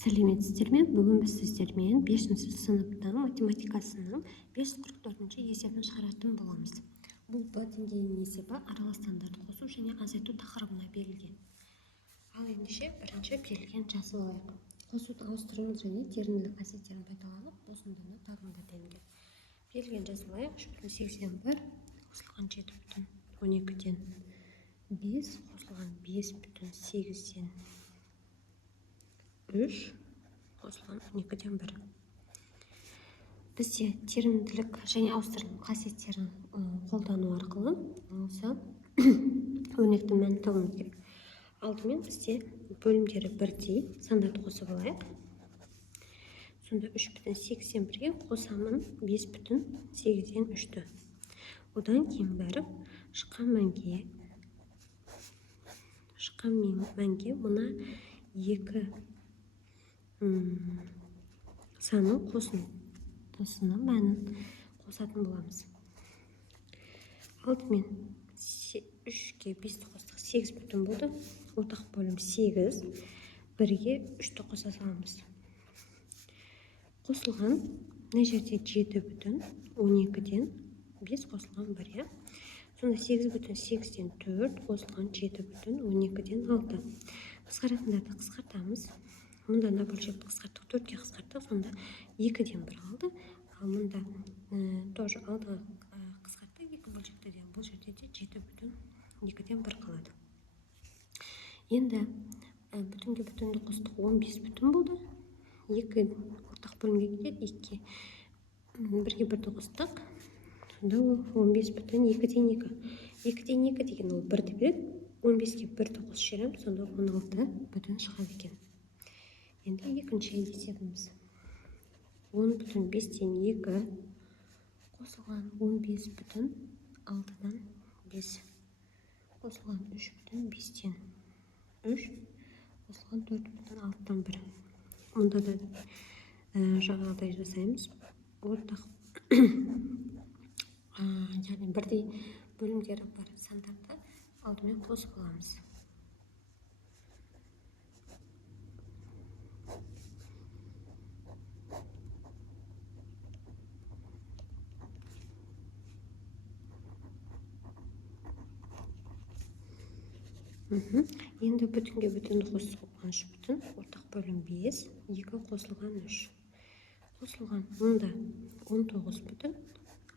Сәлеметсіздер ме? Бүгін біз сіздермен 5-ші сыныптың математикасының 544-ші есебін шығаратын боламыз. Бұл b деңгейінің есебі аралас сандарды қосу және азайту тақырыбына берілген. Ал ендеше бірінші берілген жазып алайық. Қосудың ауыстырымдық және терімдік қасиеттерін пайдаланып, қосындыны тағында делінген. Берілген жазып алайық. 3,81 қосылған 7,12-ден 5 қосылған 5,8-ден 3 қосылған 12-ден 1. Бізде терімділік және ауыстырым қасиеттерін қолдану арқылы осы өрнектің мәнін табуымыз керек. Алдымен бізде бөлімдері бірдей сандарды қосып алайық. Сонда 3,81-ге қосамын 5,8-ден 3-ті. Одан кейін бәрі шыққан мәнге мына екі санның қосындысының мәнін қосатын боламыз. Алдымен 3-ге 5-ті қостық, 8 бүтін болды. Ортақ бөлім 8, 1-ге 3-ті қоса саламыз. Қосылған, мына жерде 7 бүтін 12-ден 5 қосылған 1. Сонда 8,8-ден 4 қосылған 7 бүтін 12-ден 6. Қысқаратындарды қысқартамыз. Мұнда мына бөлшекті қысқарттық, 4-ке қысқарттық, сонда 2-ден 1 қалды. Ал мұнда тоже алдыға қысқарттық, 2 бөлшекті ден, бұл жерде де 7,2-ден 1 қалады. Енді бүтінге бүтінді қостық, 15 бүтін болды. 2 ортақ бөлімге кетеді, 1-ге 1-ді қостық. Сонда 15 бүтін 2-ден 2. 2-ден 2 деген ол 1-ді береді. 15-ге 1-ді қосып жіберем, сонда 16 бүтін шығады екен. Енді екінші есебіміз. 10 бүтін 5-ден 2 қосылған 15 бүтін 6-дан 5 қосылған 3 бүтін 5-ден 3 қосылған 4 бүтін 6-дан 1. Мұнда да жаңағыдай жасаймыз. Ортақ яғни бірдей бөлімдері бар сандарды алдымен қосып аламыз. Енді бүтінге бүтінді қосылған 3 бүтін, ортақ бөлім 5, 2 қосылған 3. Қосылған мұнда 19 бүтін,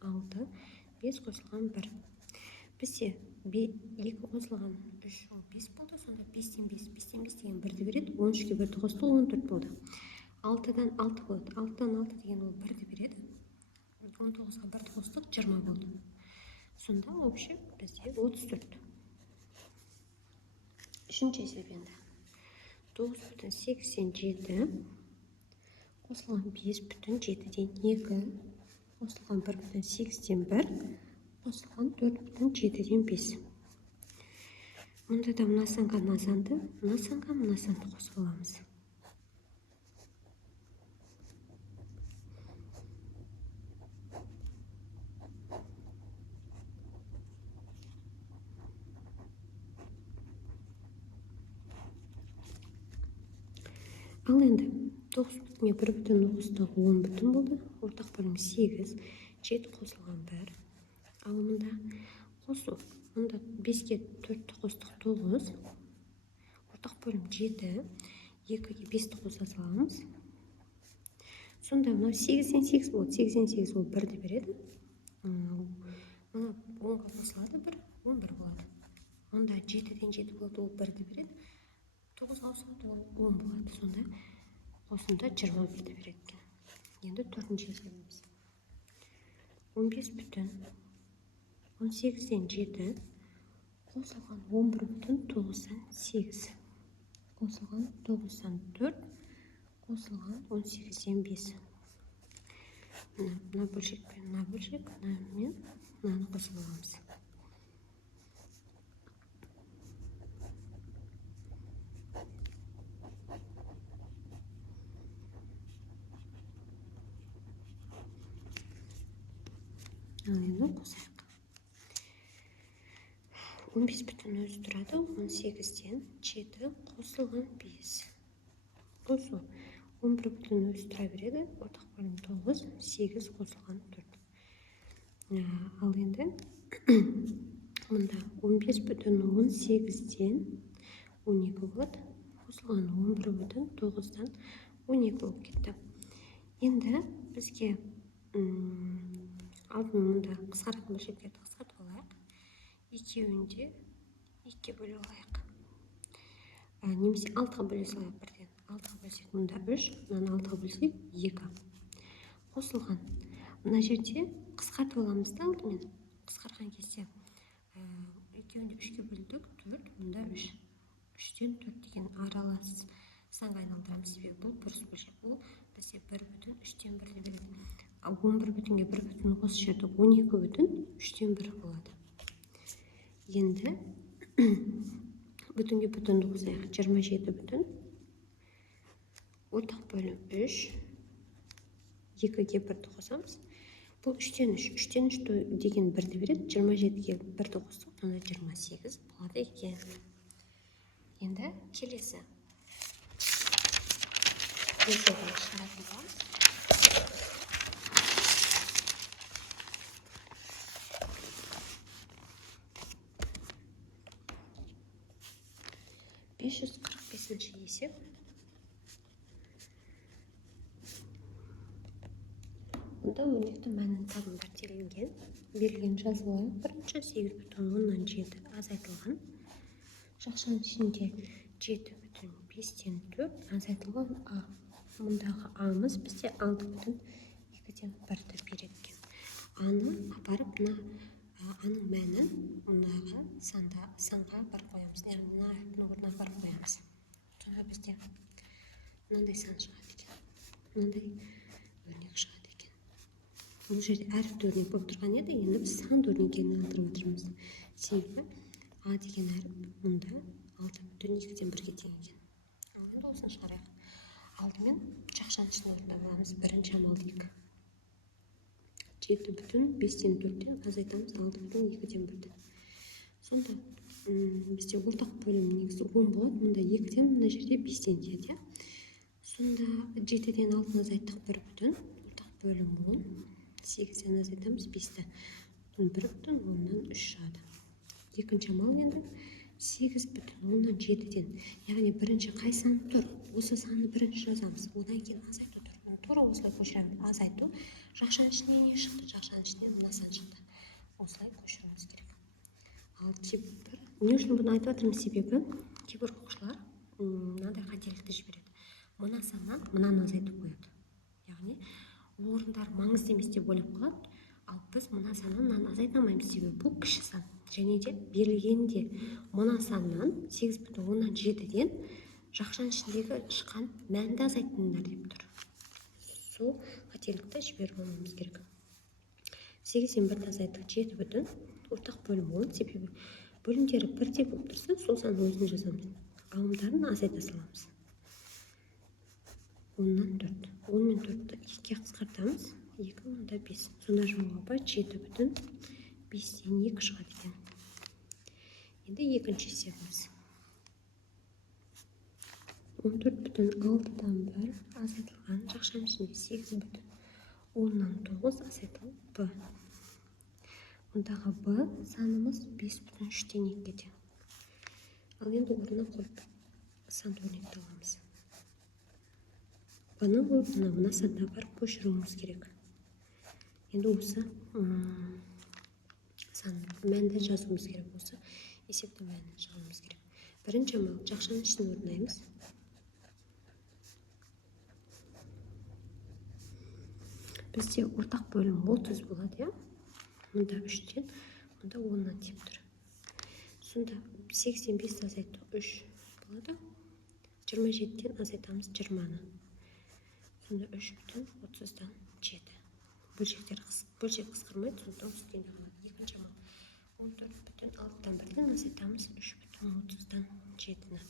6, 5 қосылған 1. Бізде 2 қосылған 3 ол 5 болды, сонда 5-ден 5, 5-ден 5 деген 1-ді береді, 13-ге 1-ді қосты, 14 болды. 6-дан 6 болады, 6-дан 6 деген ол 1-ді береді, 19-ға 1-ді қостық, 20 болды. Сонда общем бізде 34. Үшінші есеп енді. 9,8-ден 7 қосылған 5,7-ден 2 қосылған 1,8-ден 1 қосылған 4,7-ден 5. Мұнда да мына санға мына санды, мына санға мына санды қосып аламыз. Ал енді 9-бүтінге 1,9-дағы 10 бүтін болды. Ортақ бөлім 8, 7 қосылған 1. Ал мұнда қосу. Мұнда 5-ге 4-ті қостық 9. Ортақ бөлім 7, 2-ге 5-ті қоса саламыз. Сонда мынау 8-ден 8 болады. 8-ден 8 ол 1-ді береді. Мұна 10-ға қосылады 1, 11 болады. Мұнда 7-ден 7 болады, ол 1-ді береді. 9-ға қосылады, ол 10 болады. Сонда қосында 21-ді береді. Енді төртінші есебіміз. 15 бүтін 18-ден 7 қосылған 11 бүтін 9-дан 8 қосылған 9-дан 4 қосылған 18-ден 5. Мына бөлшек пен мына бөлшек, мынаны қосып аламыз. Енді қосайық. 15 бүтін өзі тұрады, 18-ден 7 қосылған 5 осы 11 бүтін өзі тұра береді. Ортақ бөлім 9, 8 қосылған 4. Ал енді мұнда 15 бүтін 18-ден 12 болады. Қосылған 11 бүтін 9-дан 12 болып кетті. Енді бізге алдын мұнда қысқаратын бөлшектерді қысқартып алайық. Екеуінде 2 бөліп алайық. Немесе 6-ға бөле салайық бірден. 6-ға бөлсек мұнда 3, мынаны 6-ға бөлсек 2. Қосылған. Мына жерде қысқартып аламыз да алдымен. Қысқарған кезде екеуінде 3-ке бөлдік, 4, мұнда 3. 3-тен 4 деген аралас санға айналдырамыз. Себебі бұл бұрыс бөлшек. Бұл бізде 1 бүтін 3-тен 1 береді. 11 бүтінге 1 бүтін қосып жібердік, 12 бүтін 3-тен 1 болады. Енді бүтінге бүтінді қосайық, 27 бүтін. Ортақ бөлім 3. 2-ге 1-ді қосамыз. Бұл 3-тен 3. 3-тен 3 деген 1-ді береді. 27-ге 1-ді қостық, онда 28 болады екен. Енді келесі. Бөлшегін шығаратын боламыз. Есеп. Бұнда өрнекті мәнін табыңдар делінген. Берілген жазылайық. Бірінші 8 бүтін 10-7 азайтылған. Жақшаның ішінде 7 бүтін 5-тен 4 азайтылған А. Мұндағы A'мыз бізде 6 бүтін 2-ден 1-ді береді. A'ны апарып, A'ның мәнін мұндағы санға барып қоямыз. Яғни мына әріптің орнына барып қоямыз. Сонда бізде мынандай сан шығады екен. Мынандай өрнек шығады екен. Бұл жерде әріпті өрнек болып тұрған еді, енді біз санды өрнектерін алдырып отырмыз. Себебі А деген әріп мұнда 6 бүтін 2-ден 1-ге тең екен. Ал енді осыны шығарайық. Алдымен жақшаның ішін орындап аламыз. Бірінші амал 2. 7 бүтін 5-тен 4-тен азайтамыз 6 бүтін 2-ден 1-ден. Сонда бізде ортақ бөлім негізі 10 болады. Мұнда 2-ден, мына жерде 5-тен тиеді. Сонда 7-ден 6-ны азайттық 1 бүтін. Ортақ бөлім 10. 8-ден азайтамыз 5-ті. 1 бүтін 10-нан 3 шығады. Екінші амал енді 8 бүтін 10-нан 7-ден. Яғни бірінші қай сан тұр? Осы санды бірінші жазамыз. Одан кейін азайту тұр. Тура осылай көшіреміз. Азайту. Жақшаның ішінен не шықты? Жақшаның ішінен мына сан шықты. Осылай көшіруіміз керек. Ал кейбір, не үшін бұны айтып жатырмыз? Себебі кейбір оқушылар мынандай қателікті жібереді. Мына саннан мынаны азайтып қояды. Яғни орындар маңызды емес деп ойлап қалады. Ал біз мына саннан мынаны азайта алмаймыз. Себебі бұл кіші сан. Және де берілгенде мына саннан 8 бүтін 10-нан 7-ден жақшаның ішіндегі шыққан мәнді азайтыңдар деп тұр. Сол қателікті жіберіп алмауымыз керек. 8-ден 1-ді азайттық 7 бүтін. Ортақ бөлім 10. Себебі бөлімдері бірдей болып тұрса, сол санның өзін жазамыз. Алымдарын азайта саламыз. 10-нан 4. 10 мен 4-ті 2-ге қысқартамыз. 2, мұнда 5. Сонда жауабы 7 бүтін 5-тен 2 шығады екен. Енді екінші есебіміз. 14 бүтін 6-дан 1 азайтылған жақшаның ішінде 8 бүтін 10-нан 9 азайтылып Б. Мұндағы Б санымыз 5 бүтін 3-тен 2-ге тең. Ал енді орнына қойып санды өрнекті аламыз. Б-ның орнына мына санда барып көшіруіміз керек. Енді осы мәнді жазуымыз керек. Осы есепті мәнін шығаруымыз керек. Бірінші амал жақшаның ішін орындаймыз. Бізде ортақ бөлім 30 болады, иә? Мұнда 3-тен, мұнда 10-нан тиіп тұр. Сонда 8-ден 5-ті азайту 3 болады. 27-ден азайтамыз 20-ны. Сонда 3 бүтін 30-дан 7. Бөлшек қысқармайды, сонда осы теңге қалады. Екінші амал 14 бүтін 6-дан 1-ден азайтамыз 3 бүтін 30-дан 7-ні.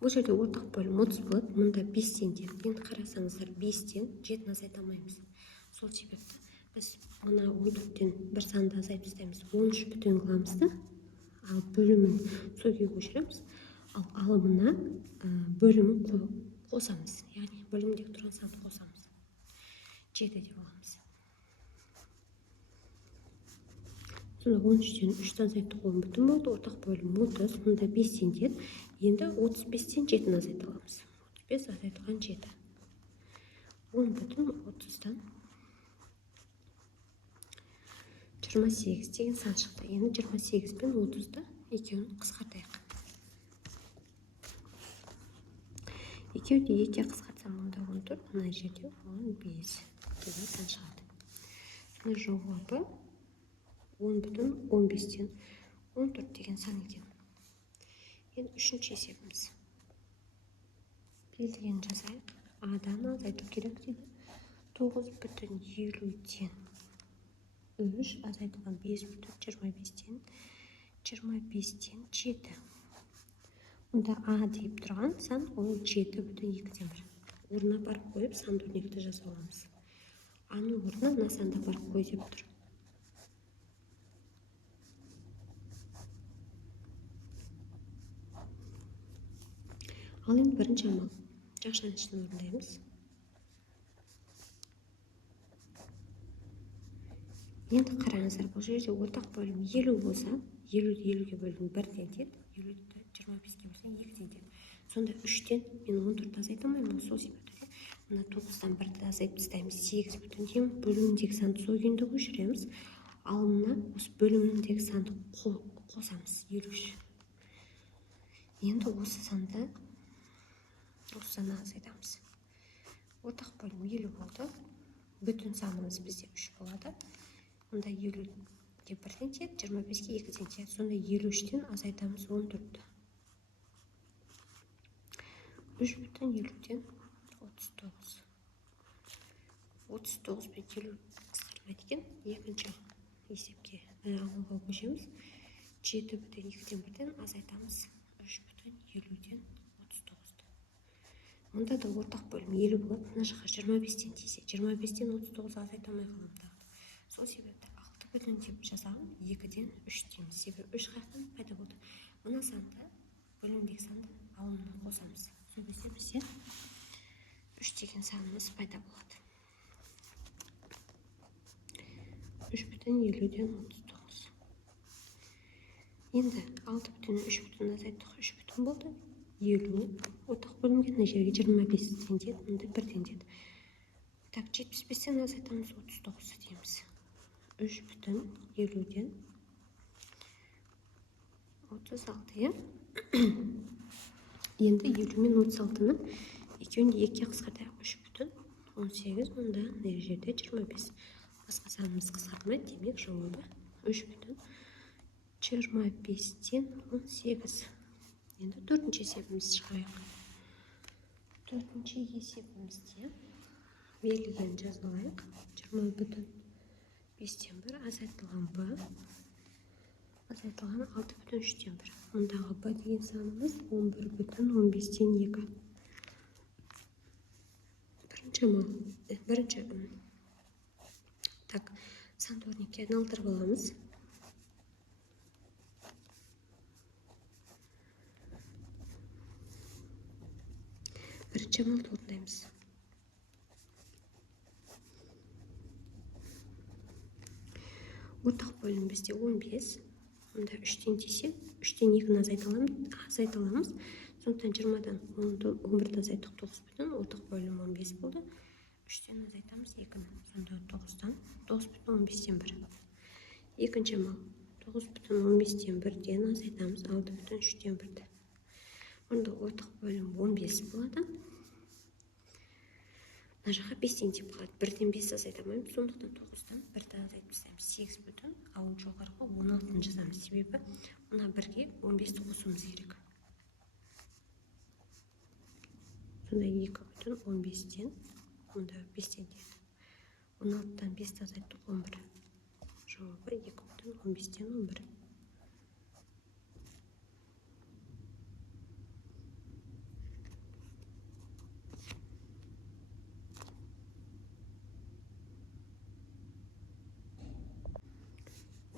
Бұл жерде ортақ бөлім 30 болады. Мұнда 5-тен де. Енді қарасаңыздар 5-тен 7-ні азайта алмаймыз. Сол себепті біз мына 14-тен бір санды азайтып тастаймыз. 13 бүтін қыламыз да, ал бөлімін сол күйге көшіреміз. ал алымына бөлімін қосамыз. Яғни бөлімдегі тұрған санды қосамыз. 7 деп аламыз. Сонда 13-тен 3-ті азайттық 10 бүтін болды. Ортақ бөлім 30. Мұнда 5-тен деді. Енді 35-тен 7-ні азайта аламыз. 35 азайтылған 7. 10 бүтін 30-дан 28 деген сан шықты. Енді 28 пен 30-ды екеуін қысқартайық. Екеуді екеге қысқартсам, онда 14, мына жерде 15 деген сан шығады. Сонда жауабы 10 бүтін 15-тен 14 деген сан екен. Енді үшінші есебіміз. Белгіні жазайық. А-дан азайту керек дейді. 9 бүтін 50-тен 3 азайтылған 5 бүтін 25-тен 7. Онда А deyip тұрған сан ол 7 бүтін 2-ден 1. Орнына барып қойып, санды өрнекті жаза аламыз. Аның орнына мына санды барып қой деп тұр. Ал енді бірінші амал. Жақшаның ішін орындаймыз. Енді қараңыздар, бұл жерде ортақ бөлім 50 болса, 50-ді 50-ге бөлім 1-ден деді, 50-ді 25-ге бөлсең 2-ден деді. Сонда 3-тен мен 14-ді азайта алмаймын, сол себепті. Мына 9-дан 1-ді азайып тастаймыз, 8 бүтін деймін. Бөліміндегі санды сол күйінде көшіреміз. Ал мына осы бөліміндегі санды қосамыз, 53. Енді осы санды азайтамыз. Ортақ бөлім 50 болды. Бүтін санымыз бізде 3 болады. Онда 50-ге 1-ден тиеді, 25-ге 2-ден тиеді. Сонда 53-тен азайтамыз 14-ті. 3 бүтін 50-ден 39. 39 пен 50 қысқармайды екен. Екінші есепке алуға көшеміз. 7 бүтін 2-ден 1-ден азайтамыз 3 бүтін 50-ден 39-ті. Мұнда да ортақ бөлім 50 болады. Мына жаққа 25-тен тисе, 25-тен 39 азайтамай қаламыз. Сол себепті 6 бүтін деп жазамын, 2-ден 3 дейміз. Себебі 3 қайықтан пайда болды. Мына санды, бөлімдегі санды алымына қосамыз. Сол кезде бізде 3 деген санымыз пайда болады. 3 бүтін 50-ден 39. Енді 6 бүтін 3 бүтін азайттық 3 бүтін болды. 50 ортақ бөлімге мына жерге 25-ден деді, мында 1-ден деді. Так, 75-тен азайтамыз 39 дейміз. 3 бүтін 50-ден 36. Енді 50 мен 36-ны екеуін екіге қысқартайық. 3 бүтін 18, мұнда мына жерде 25. Басқа санымыз қысқартмайды, демек жауабы 3 бүтін 25-тен 18. Енді төртінші есебіміз шығайық. Төртінші есебімізде берілген жазылайық. 20 бүтін 5-тен 1 азайтылған Б, азайтылған 6 бүтін 3-тен 1. Мұндағы Б деген санымыз 11 бүтін 15-тен 2. Бірінші так, санды өрнекке айналдырып аламыз. Бірінші амалды орындаймыз. Ортақ бөлім бізде 15. Онда 3-тен тисе, 3-тен 2-ні азайта аламыз. Сондықтан 20-дан 11-ді азайттық 9 бүтін, ортақ бөлім 15 болды. 3-тен азайтамыз 2-ні. Сонда 9-дан 9 бүтін 15-тен 1. Екінші амал 9 бүтін 15-тен 1-ден азайтамыз 6 бүтін 3-тен 1-ді. Онда ортақ бөлім 15 болады. Мына жаққа 5-тен деп қалады. 1-ден 5 азайтамаймыз, сондықтан 9-дан 1-ді азайтып тастаймыз. 8 бүтін, ал жоғарғы 16-ны жазамыз. Себебі мына 1-ге 15-ті қосуымыз керек. Сонда 2 бүтін 15-тен, онда 5-тен деді. 16-дан 5-ті азайттық 11. Жауабы 2 бүтін 15-тен 11.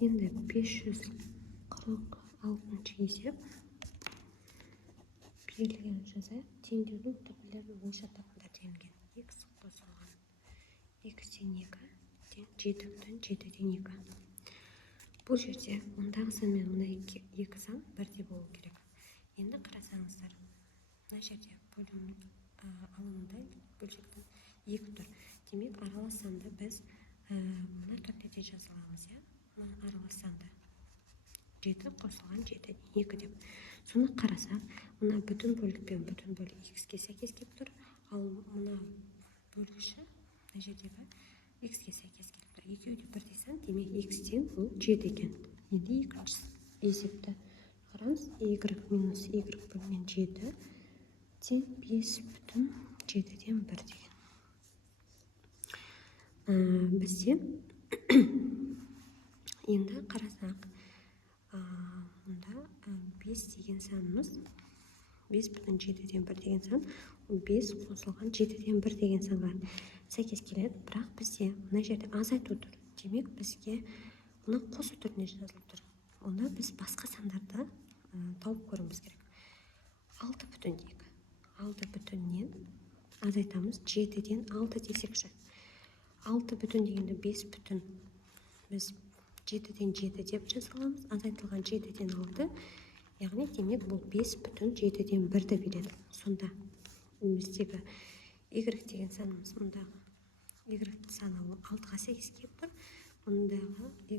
Енді 546-шы есеп. берілген жазайық. Теңдеудің түрлері бойынша табында теңген. X қосылған x-тен 2 тең 7,7-ден 2. Бұл жерде ондағы сан мен мына екі сан бірдей болу керек. Енді қарасаңыздар, мына жерде бөлім алымында бөлшектің 2 тұр. Демек, аралас санды біз мына түрде жаза аламыз, иә? Мына аралас санды 7 қосылған 7,2 деп. Соны қарасақ, мына бүтін бөлік пен бүтін бөлік x-ке сәйкес келіп тұр. Ал мына бөлгіші мына жердегі x-ке сәйкес келіп тұр. Екеуі де бірдей сан, демек x-тен ол 7 екен. Енді екінші есепті қараңыз. Y минус y бөлінген 7 тең 5,7-ден 1 деген. Бізде енді қарасақ, мұнда 5 деген санымыз 5,7-ден 1 деген сан, 5 қосылған 7-ден 1 деген санға сәйкес келеді. Бірақ бізде мына жерде азайту тұр. Демек, бізге мұны қосу түріне жазылып тұр. Онда біз басқа сандарды тауып көруіміз керек. 6,2. 6,2-нен азайтамыз. 7-ден 6 десекші. 6,2 дегенде 5,2. Біз 7-ден 7 деп жазаламыз. Азайтылған 7-ден 6. Яғни, демек, бұл 5,7-ден 1-ді береді. Сонда біздегі y деген санымыз мұндағы y саны 6-ға сәйкес келіп тұр. Мұндағы y,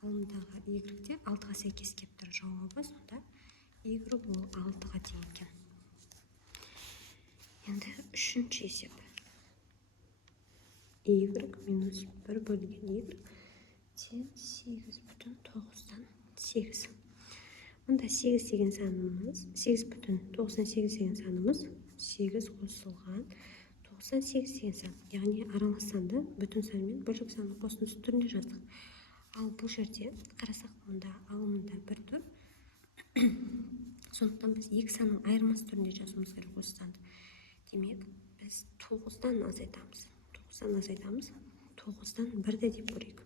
алымдағы y де 6-ға сәйкес келіп тұр. Жауабы сонда y ол 6-ға тең екен. Енді үшінші есеп. Y минус 1 бөлінген y тең 8,9-дан 8. Мұнда 8 деген санымыз, 8,98 деген санымыз 8 қосылған 98 деген сан. Яғни аралас санды бүтін сан мен бөлшек санның қосындысы түрінде жаздық. Ал бұл жерде қарасақ, мұнда алымында 1 тұр. Сондықтан біз екі санның айырмасы түрінде жазуымыз керек осы санды. Демек, біз 9-дан азайтамыз. 9-дан 1-ді деп көрейік.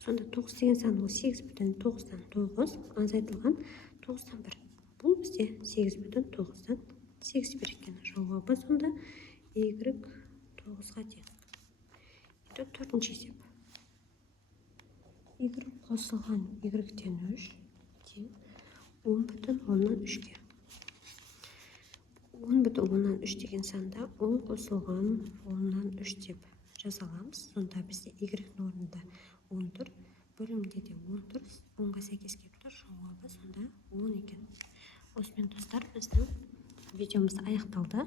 Сонда 9 деген сан ол 8,9-дан 9 азайтылған 9-дан 1. Бұл бізде 8,9-дан 8 берген. Жауабы сонда y 9-ға тең. Енді төртінші есеп. Y қосылған y-тен 3 тең 10,3-ге. 10,3 деген санда 10 қосылған 10-3 деп жазаламыз. Сонда бізде y-ның орнында 10 тұр. Бөлімде де 10 тұр. 10-ға сәйкес келіп тұр. Жауабы сонда 10 екен. Осымен достар, біздің видеомыз аяқталды.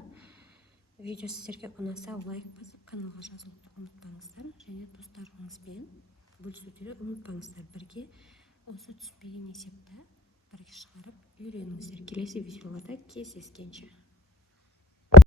Видео сіздерге ұнаса, лайк басып, каналға жазылуды ұмытпаңыздар. Және достарыңызбен бөлісуді ұмытпаңыздар. Бірге осы түспеген есепті бірге шығарып үйреніңіздер. Келесі видеоларда кездескенше.